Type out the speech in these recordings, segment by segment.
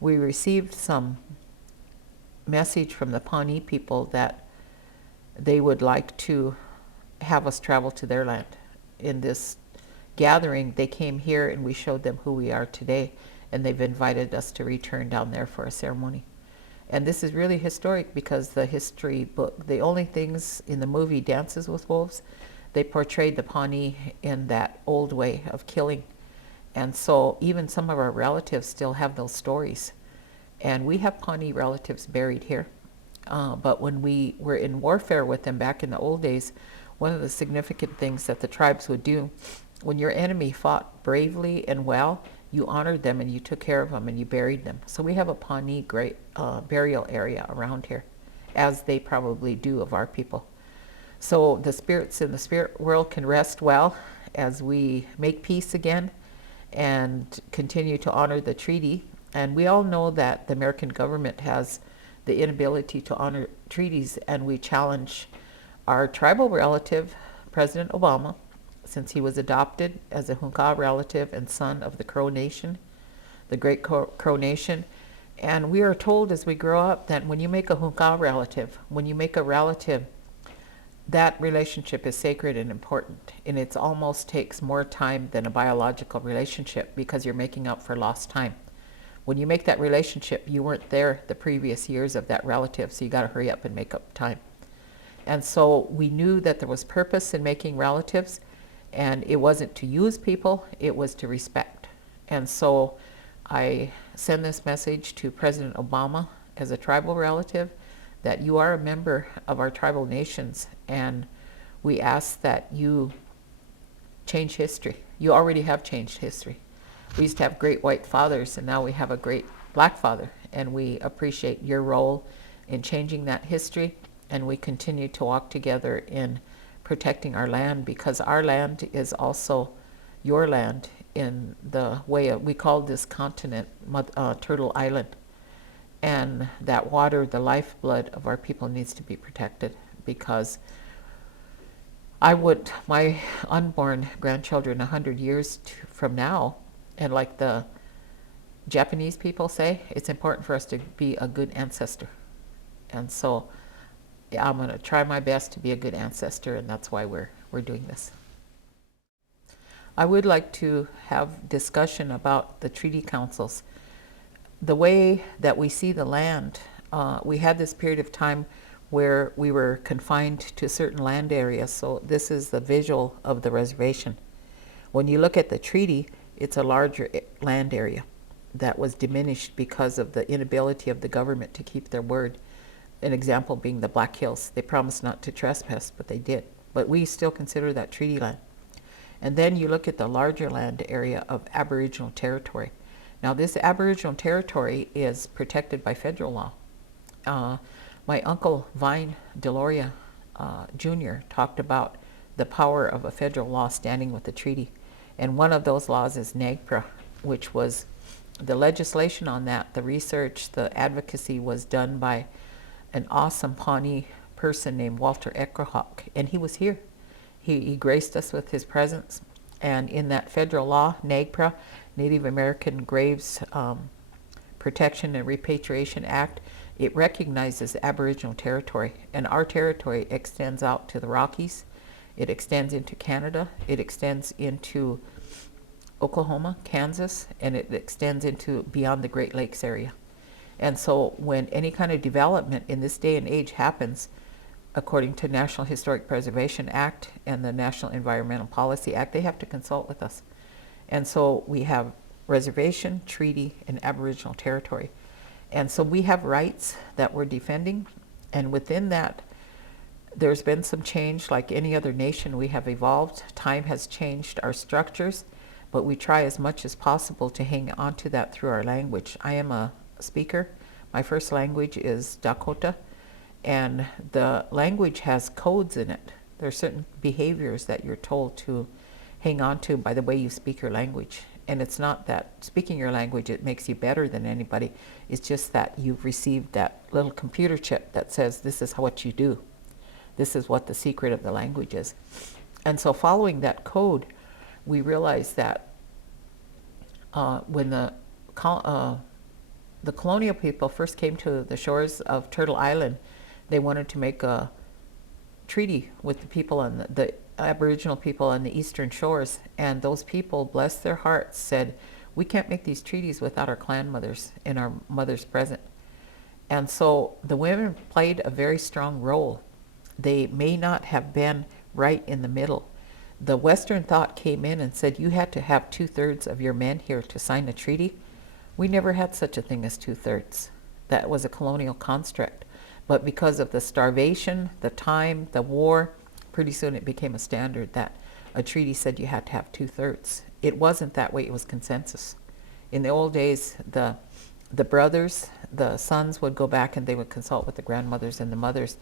We received some message from the Pawnee people that they would like to have us travel to their land. In this gathering, they came here and we showed them who we are today, and they've invited us to return down there for a ceremony. And this is really historic because the history book, the only things in the movie Dances with Wolves, they portrayed the Pawnee in that old way of killing. And so even some of our relatives still have those stories. And we have Pawnee relatives buried here. But when we were in warfare with them back in the old days, one of the significant things that the tribes would do, when your enemy fought bravely and well, you honored them and you took care of them and you buried them. So we have a Pawnee great burial area around here, as they probably do of our people. So the spirits in the spirit world can rest well as we make peace again and continue to honor the treaty. And we all know that the American government has the inability to honor treaties, and we challenge our tribal relative, President Obama, since he was adopted as a Hunka relative and son of the Crow Nation, the Great Crow Nation. And we are told as we grow up that when you make a Hunka relative, when you make a relative, that relationship is sacred and important. And it almost takes more time than a biological relationship because you're making up for lost time. When you make that relationship, you weren't there the previous years of that relative, so you got to hurry up and make up time. And so we knew that there was purpose in making relatives, and it wasn't to use people, it was to respect. And so I send this message to President Obama as a tribal relative that you are a member of our tribal nations, and we ask that you change history. You already have changed history. We used to have great white fathers, and now we have a great black father, and we appreciate your role in changing that history, and we continue to walk together in protecting our land, because our land is also your land in the way we call this continent Turtle Island. And that water, the lifeblood of our people, needs to be protected, because I would, my unborn grandchildren 100 years from now, and like the Japanese people say, it's important for us to be a good ancestor. And so I'm going to try my best to be a good ancestor, and that's why we're doing this. I would like to have discussion about the treaty councils. The way that we see the land, we had this period of time where we were confined to certain land areas, so this is the visual of the reservation. When you look at the treaty, it's a larger land area that was diminished because of the inability of the government to keep their word. An example being the Black Hills. They promised not to trespass, but they did. But we still consider that treaty land. And then you look at the larger land area of Aboriginal territory. Now this Aboriginal territory is protected by federal law. My uncle Vine Deloria Jr. talked about the power of a federal law standing with the treaty. And one of those laws is NAGPRA, which was the legislation on that, the research, the advocacy was done by an awesome Pawnee person named Walter Eckerhawk, and he was here. He graced us with his presence, and in that federal law, NAGPRA, Native American Graves Protection and Repatriation Act, it recognizes Aboriginal territory, and our territory extends out to the Rockies, it extends into Canada, it extends into Oklahoma, Kansas, and it extends into beyond the Great Lakes area. And so when any kind of development in this day and age happens, according to National Historic Preservation Act and the National Environmental Policy Act, they have to consult with us. And so we have reservation, treaty, and Aboriginal territory. And so we have rights that we're defending, and within that, there's been some change. Like any other nation, we have evolved. Time has changed our structures, but we try as much as possible to hang on to that through our language. I am a speaker. My first language is Dakota, and the language has codes in it. There are certain behaviors that you're told to hang on to by the way you speak your language. And it's not that speaking your language, it makes you better than anybody. It's just that you've received that little computer chip that says this is what you do. This is what the secret of the language is. And so following that code, we realized that when the colonial people first came to the shores of Turtle Island, they wanted to make a treaty with the people on the Aboriginal people on the eastern shores, and those people, bless their hearts, said, we can't make these treaties without our clan mothers and our mothers present. And so the women played a very strong role. They may not have been right in the middle. The Western thought came in and said you had to have 2/3 of your men here to sign a treaty. We never had such a thing as 2/3. That was a colonial construct. But because of the starvation, the time, the war, pretty soon it became a standard that a treaty said you had to have 2/3. It wasn't that way, it was consensus. In the old days, the brothers, the sons would go back and they would consult with the grandmothers and the mothers.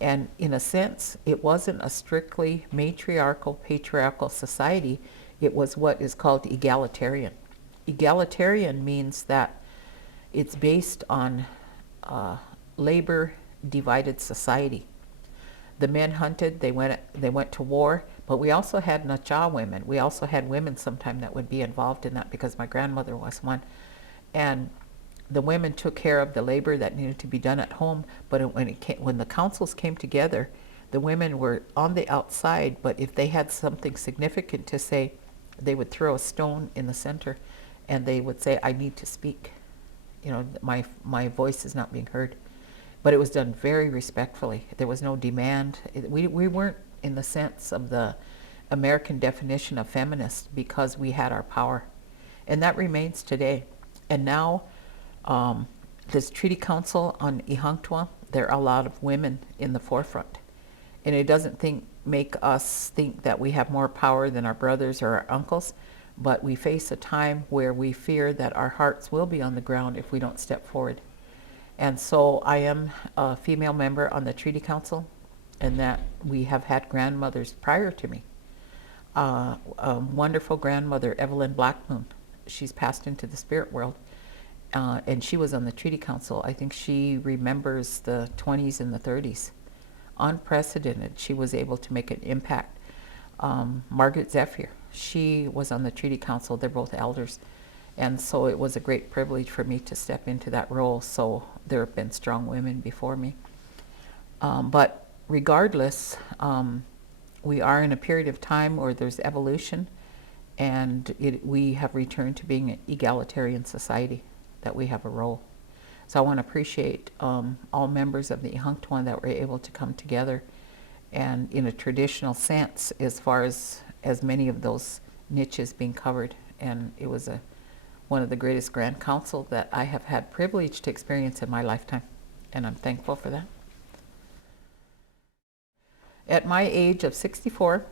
And in a sense, it wasn't a strictly matriarchal, patriarchal society. It was what is called egalitarian. Egalitarian means that it's based on labor divided society. The men hunted, they went to war, but we also had Nacha women. We also had women sometime that would be involved in that, because my grandmother was one. And the women took care of the labor that needed to be done at home, but when the councils came together, the women were on the outside, but if they had something significant to say, they would throw a stone in the center and they would say, I need to speak. You know, my voice is not being heard. But it was done very respectfully. There was no demand. We weren't in the sense of the American definition of feminist, because we had our power. And that remains today. And now, this Treaty Council on Ihanktonwan, there are a lot of women in the forefront. And it doesn't make us think that we have more power than our brothers or our uncles, but we face a time where we fear that our hearts will be on the ground if we don't step forward. And so I am a female member on the Treaty Council, and that we have had grandmothers prior to me. A wonderful grandmother, Evelyn Blackmoon, she's passed into the spirit world, and she was on the Treaty Council. I think she remembers the 20s and the 30s. Unprecedented. She was able to make an impact. Margaret Zephyr, she was on the Treaty Council. They're both elders. And so it was a great privilege for me to step into that role. So there have been strong women before me. But regardless, we are in a period of time where there's evolution, and we have returned to being an egalitarian society, that we have a role. So I want to appreciate all members of the Ihanktonwan that were able to come together, and in a traditional sense, as far as many of those niches being covered. And it was one of the greatest Grand Council that I have had privilege to experience in my lifetime, and I'm thankful for that. At my age of 64,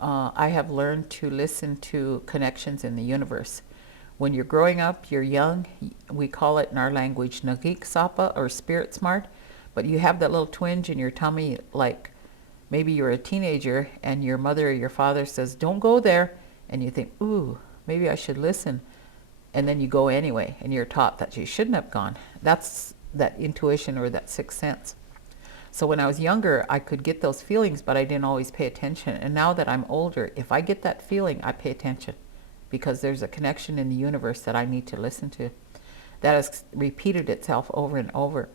I have learned to listen to connections in the universe. When you're growing up, you're young, we call it in our language nagik sapa, or spirit smart, but you have that little twinge in your tummy, like maybe you're a teenager and your mother or your father says, don't go there, and you think, ooh, maybe I should listen. And then you go anyway, and you're taught that you shouldn't have gone. That's that intuition or that sixth sense. So when I was younger, I could get those feelings, but I didn't always pay attention. And now that I'm older, if I get that feeling, I pay attention, because there's a connection in the universe that I need to listen to. That has repeated itself over and over.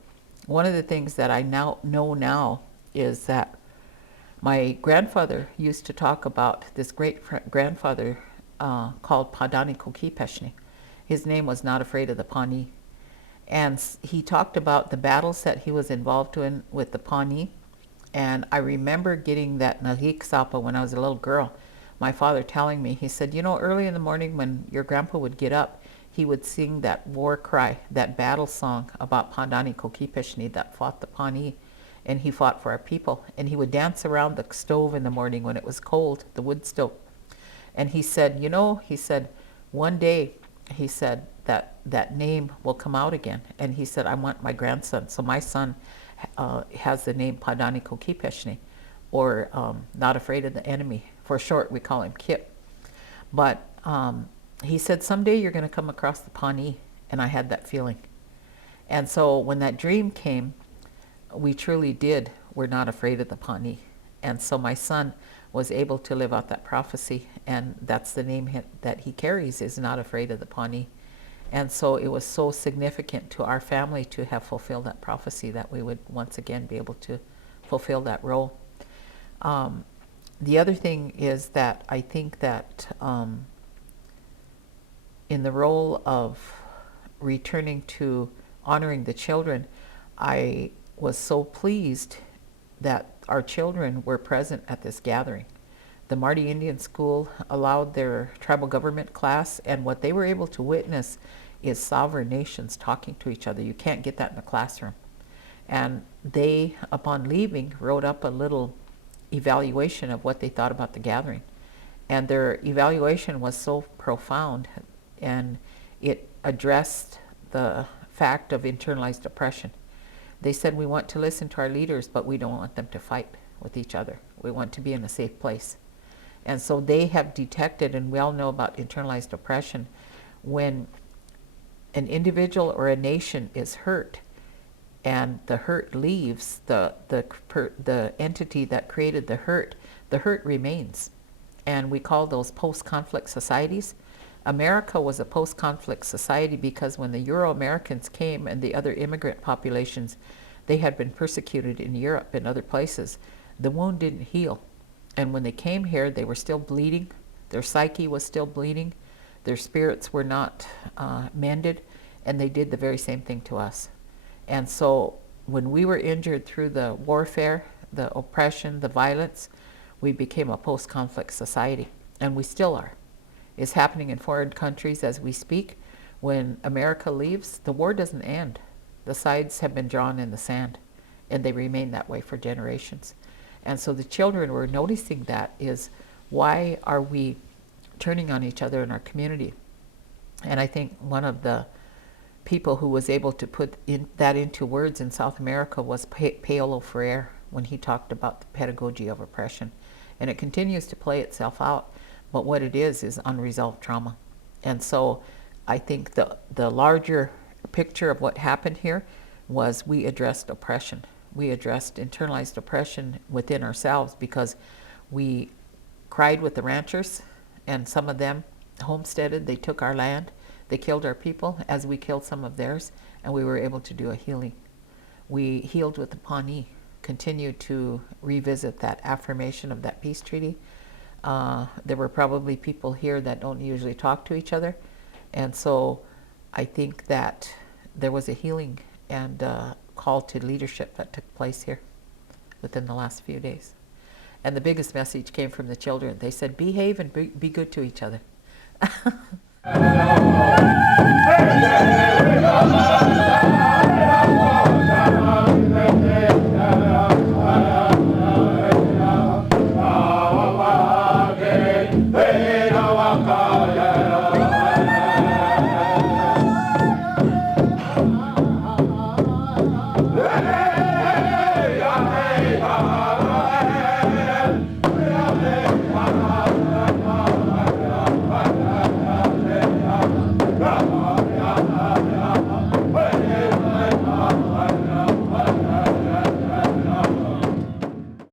One of the things that I now know is that my grandfather used to talk about this great-grandfather called Padani Kokipeshni. His name was Not Afraid of the Pawnee. And he talked about the battles that he was involved in with the Pawnee. And I remember getting that Nahik Sapa when I was a little girl. My father telling me, he said, you know, early in the morning when your grandpa would get up, he would sing that war cry, that battle song about Padani Kokipeshni that fought the Pawnee. And he fought for our people. And he would dance around the stove in the morning when it was cold, the wood stove. And he said, you know, he said, one day, he said, that name will come out again. And he said, I want my grandson. So my son has the name Padani Kokipeshni, or Not Afraid of the Enemy. For short, we call him Kip. But he said, someday you're going to come across the Pawnee. And I had that feeling. And so when that dream came, we truly did. we're not afraid of the Pawnee. And so my son was able to live out that prophecy, and that's the name that he carries, is not afraid of the Pawnee. And so it was so significant to our family to have fulfilled that prophecy, that we would once again be able to fulfill that role. The other thing is that I think that in the role of returning to honoring the children, I was so pleased that our children were present at this gathering. The Marty Indian School allowed their tribal government class, and what they were able to witness is sovereign nations talking to each other. You can't get that in the classroom. And they, upon leaving, wrote up a little evaluation of what they thought about the gathering. And their evaluation was so profound, and it addressed the fact of internalized oppression. They said, we want to listen to our leaders, but we don't want them to fight with each other. We want to be in a safe place. And so they have detected, and we all know about internalized oppression, when an individual or a nation is hurt and the hurt leaves the entity that created the hurt remains. And we call those post-conflict societies. America was a post-conflict society because when the Euro-Americans came and the other immigrant populations, they had been persecuted in Europe and other places. The wound didn't heal. And when they came here, they were still bleeding. Their psyche was still bleeding. Their spirits were not mended. And they did the very same thing to us. And so when we were injured through the warfare, the oppression, the violence, we became a post-conflict society. And we still are. It's happening in foreign countries as we speak. When America leaves, the war doesn't end. The sides have been drawn in the sand, and they remain that way for generations. And so the children were noticing that is, why are we turning on each other in our community? And I think one of the people who was able to put that into words in South America was Paolo Freire, when he talked about the pedagogy of oppression. And it continues to play itself out. But what it is unresolved trauma. And so I think the larger picture of what happened here was we addressed oppression. We addressed internalized oppression within ourselves, because we cried with the ranchers, and some of them homesteaded. They took our land. They killed our people as we killed some of theirs, and we were able to do a healing. We healed with the Pawnee, continued to revisit that affirmation of that peace treaty. There were probably people here that don't usually talk to each other. And so I think that there was a healing and call to leadership that took place here within the last few days. And the biggest message came from the children. They said, behave and be good to each other.